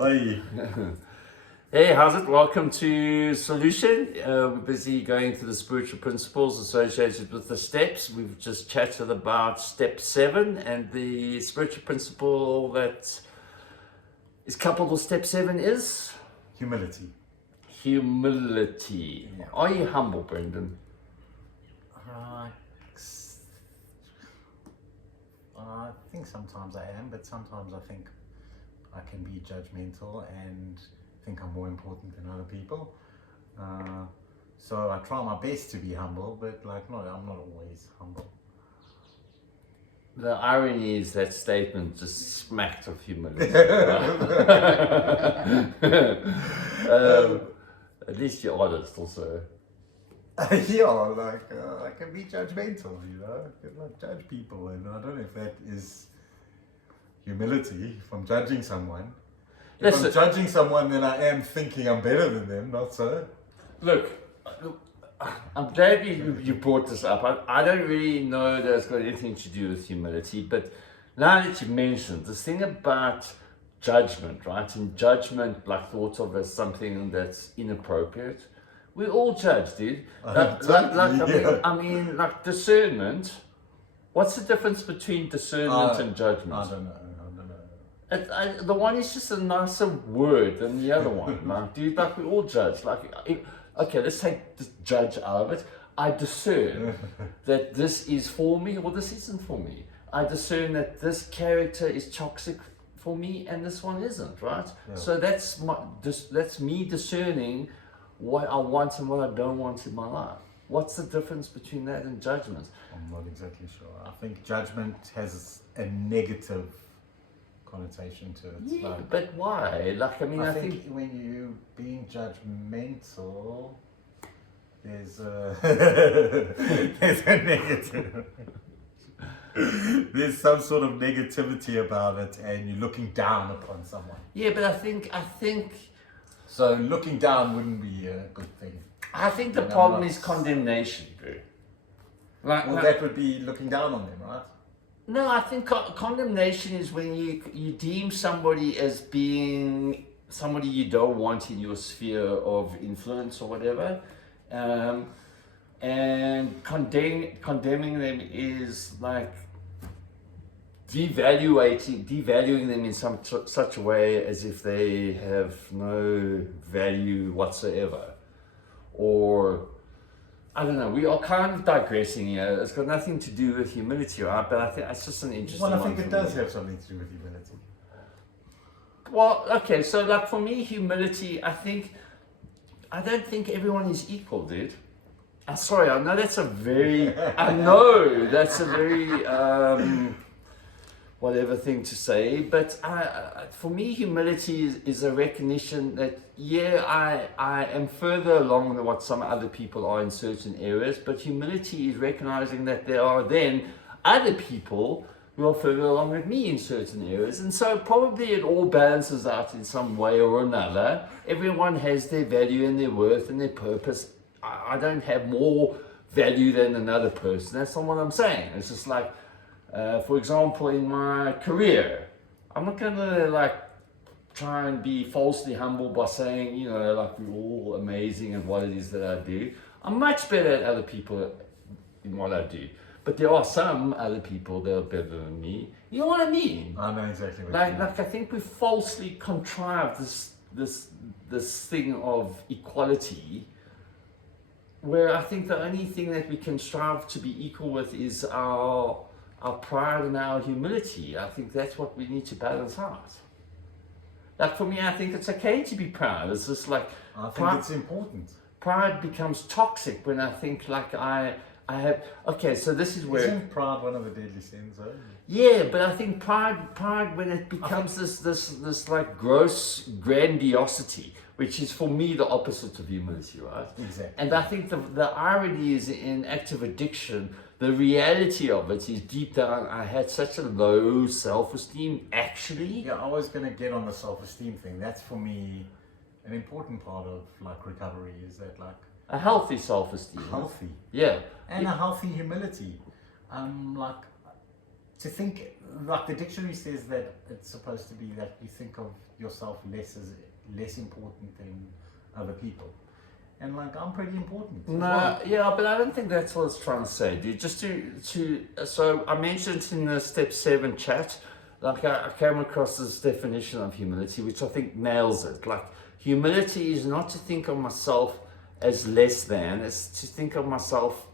Oi. Hey, how's it? Welcome to Solution. We're busy going through the spiritual principles associated with the steps. We've just chatted about step 7, and the spiritual principle that is coupled with step 7 is Humility. humility. Yeah. Are you humble, Brendan? I think sometimes I am, but sometimes I think I can be judgmental and think I'm more important than other people. So I try my best to be humble, but I'm not always humble. The irony is that statement just smacked of humility. At least you're honest also. Yeah, I can be judgmental, I can judge people, and I don't know if that is humility, if I'm judging someone. If I'm judging someone, then I am thinking I'm better than them, not so. Look, I'm glad you brought this up. I don't really know that it's got anything to do with humility, but now that you mentioned this thing about judgment, right? And judgment, like thought of as something that's inappropriate. We all judge, dude. I mean, like discernment. What's the difference between discernment and judgment? I don't know. The one is just a nicer word than the other one. Like, dude, like we all judge. Okay, let's take the judge out of it. I discern that this is for me or this isn't for me. I discern that this character is toxic for me and this one isn't, right? Yeah. So that's me discerning what I want and what I don't want in my life. What's the difference between that and judgment? I'm not exactly sure. I think judgment has a negative connotation to it. Yeah, but why? I think when you being judgmental, there's a there's a negative. There's some sort of negativity about it, and you're looking down upon someone. Yeah, but I think. So looking down wouldn't be a good thing. I think the problem is condemnation, bro. That would be looking down on them, right? No, I think condemnation is when you deem somebody as being somebody you don't want in your sphere of influence or whatever, and condemning them is like devaluing them in such a way as if they have no value whatsoever, or I don't know. We are kind of digressing here. It's got nothing to do with humility, right? But I think it's just an interesting one. Well, I think it does have something to do with humility. Well, okay. So, like for me, humility. I don't think everyone is equal, dude. Sorry, I know that's a very. Whatever thing to say, but for me, humility is a recognition that I am further along than what some other people are in certain areas, but humility is recognizing that there are then other people who are further along with me in certain areas, and so probably it all balances out in some way or another. Everyone has their value and their worth and their purpose. I don't have more value than another person. That's not what I'm saying. It's just like, for example, in my career, I'm not gonna try and be falsely humble by saying, we're all amazing at what it is that I do. I'm much better at other people in what I do. But there are some other people that are better than me. You know what I mean? I know exactly what you mean. I think we falsely contrive this thing of equality, where I think the only thing that we can strive to be equal with is our pride and our humility. I think that's what we need to balance out. Like for me, I think it's okay to be proud. It's just like I think it's important. Pride becomes toxic when I think I have. Okay, so this is where. Isn't pride one of the deadly sins, though? Yeah, but I think pride when it becomes this like gross grandiosity, which is for me the opposite of humility, right? Exactly. And I think the irony is in active addiction. The reality of it is deep down, I had such a low self-esteem, actually. Yeah, I was going to get on the self-esteem thing. That's for me an important part of recovery, is that a healthy self-esteem. Healthy. Yeah. And a healthy humility. To think, the dictionary says that it's supposed to be that you think of yourself less important than other people. And like, I'm pretty important. as No, well. yeah, but I don't think that's what it's trying to say, dude. Just so I mentioned in the step 7 chat, like I came across this definition of humility, which I think nails it. Like, humility is not to think of myself as less than, it's to think of myself.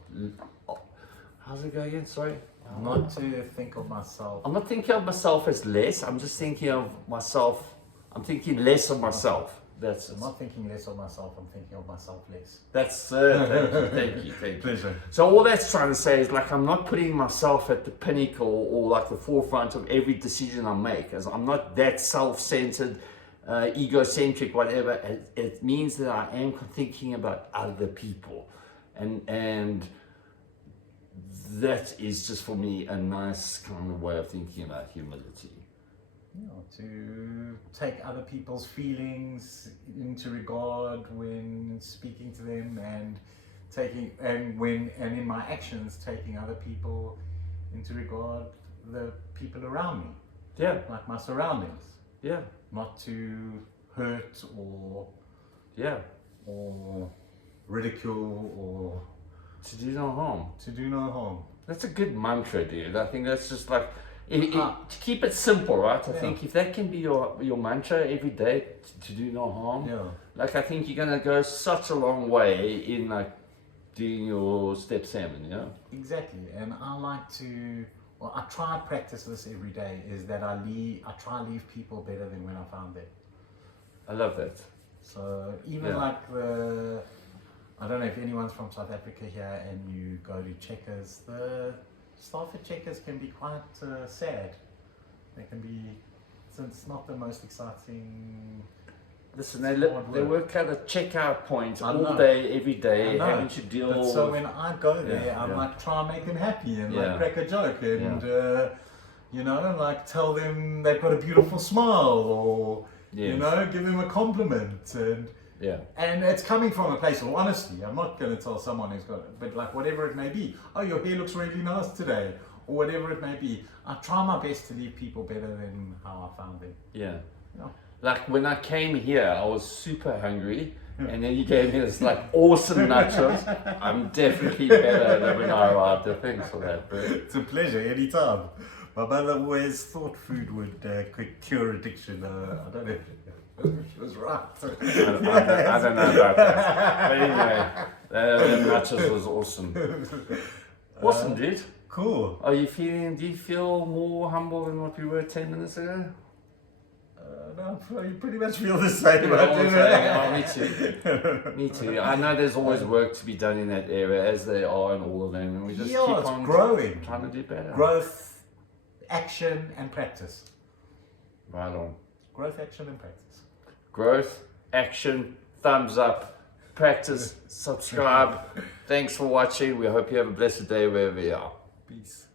How's it go again? Sorry. Not to think of myself. I'm not thinking of myself as less. I'm just thinking of myself. I'm thinking less of myself. That's it. I'm not thinking less of myself, I'm thinking of myself less. That's thank you. Pleasure. So all that's trying to say is, like, I'm not putting myself at the pinnacle or like the forefront of every decision I make, as I'm not that self-centered, egocentric, whatever. It means that I am thinking about other people, and that is just for me a nice kind of way of thinking about humility. To take other people's feelings into regard when speaking to them, and in my actions taking other people into regard, the people around me, Yeah, like my surroundings, yeah, not to hurt yeah. or ridicule or To do no harm. to do no harm. That's a good mantra, dude. I think that's just like, to keep it simple, right? I think if that can be your mantra every day, to do no harm, Yeah. like, I think you're gonna go such a long way in like doing your step 7, you know? Exactly, and I like to. Well, I try and practice this every day. Is that I try and leave people better than when I found them. I love that. So even Yeah. like I don't know if anyone's from South Africa here, and you go to Checkers. The staff at Checkers can be quite sad. They can be. It's not the most exciting. Listen, It's they hard work at a checkout point I all know. day, every I day, know. having to deal But with. so when I go there, Yeah, I'm yeah. like try and make them happy and Yeah. like crack a joke and you know, like tell them they've got a beautiful smile, or you Yes. know, give them a compliment, and it's coming from a place of honesty. I'm not going to tell someone who's got it, but like whatever it may be. Oh, your hair looks really nice today, or whatever it may be. I try my best to leave people better than how I found them. Yeah. Yeah. Like when I came here, I was super hungry, and then you gave me this like awesome nachos. I'm definitely better than when I arrived. Thanks for that, bro. It's a pleasure anytime. My mother always thought food would cure addiction. I don't know if she was right. I don't know about that. But anyway, the nachos was awesome. Awesome, dude. Cool. Do you feel more humble than what we were 10 minutes ago? No, you pretty much feel the same. Me too. Me too. I know there's always work to be done in that area, as there are in all of them, and we just keep it's on growing. trying to do better. Growth, action, and practice. Right on. Growth, action, and practice. Growth, action, thumbs up, practice, subscribe. Thanks for watching. We hope you have a blessed day wherever you are. Peace.